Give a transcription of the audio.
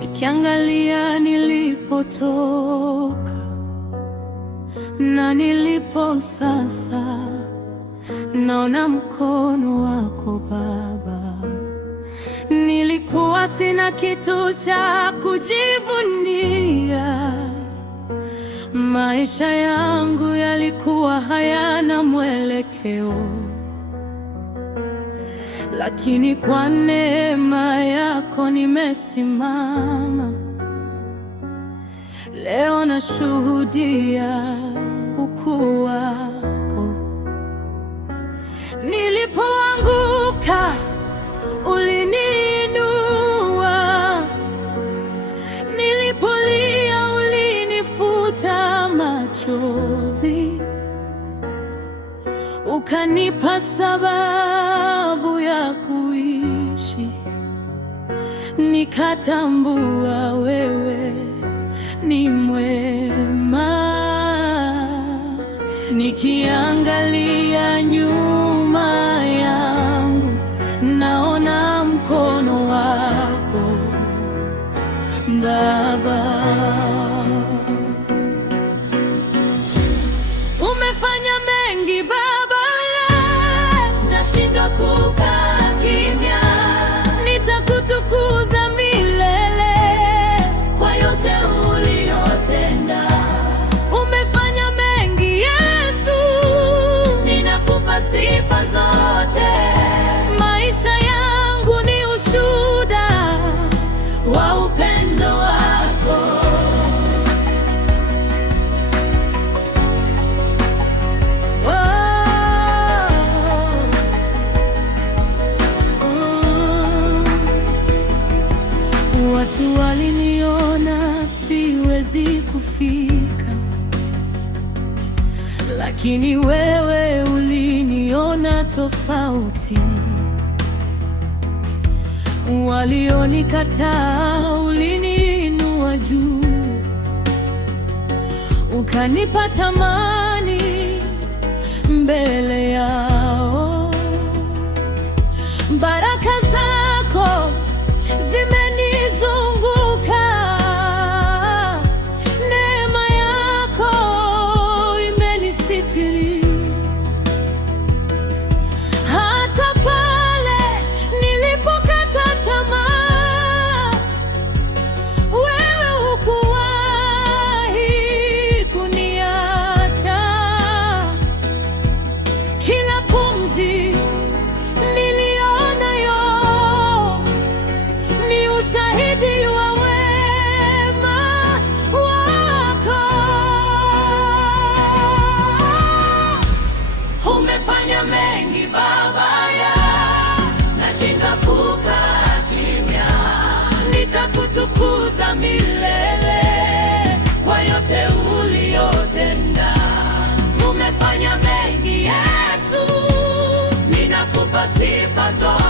Nikiangalia nilipotoka na nilipo sasa, naona mkono wako Baba. Nilikuwa sina kitu cha kujivunia, maisha yangu yalikuwa hayana mwelekeo, lakini kwa neema yako nimesimama. Leo nashuhudia ukuu wako. Nilipoanguka uliniinua, nilipolia ulinifuta machozi, ukanipa sababu ya kuishi. Nikatambua wewe ni mwema. Nikiangalia nyuma yangu, naona mkono wako Baba. Umefanya mengi Baba, nashindwa kukaa kimya. Nitakutukuza milele kwa yote uliyotenda. Umefanya mengi Yesu, ninakupa sifa zote. Maisha yangu ni ushuhuda wa upendo wako. Watu waliniona siwezi kufika, lakini wewe uliniona tofauti. Walionikataa uliniinua juu, ukanipa thamani mbele yao. Baraka zako zimenizunguka, neema yako imenisitiri. Hata pale nilipokata tamaa, wewe hukuwahi kuniacha. Kila pumzi nilionayo ni ushahidi wa wema wako. Umefanya mengi Baba, nashindwa kukaa kimya. Nitakutukuza milele kwa yote uliyotenda. Umefanya mengi Yesu, ninakupa sifa zote.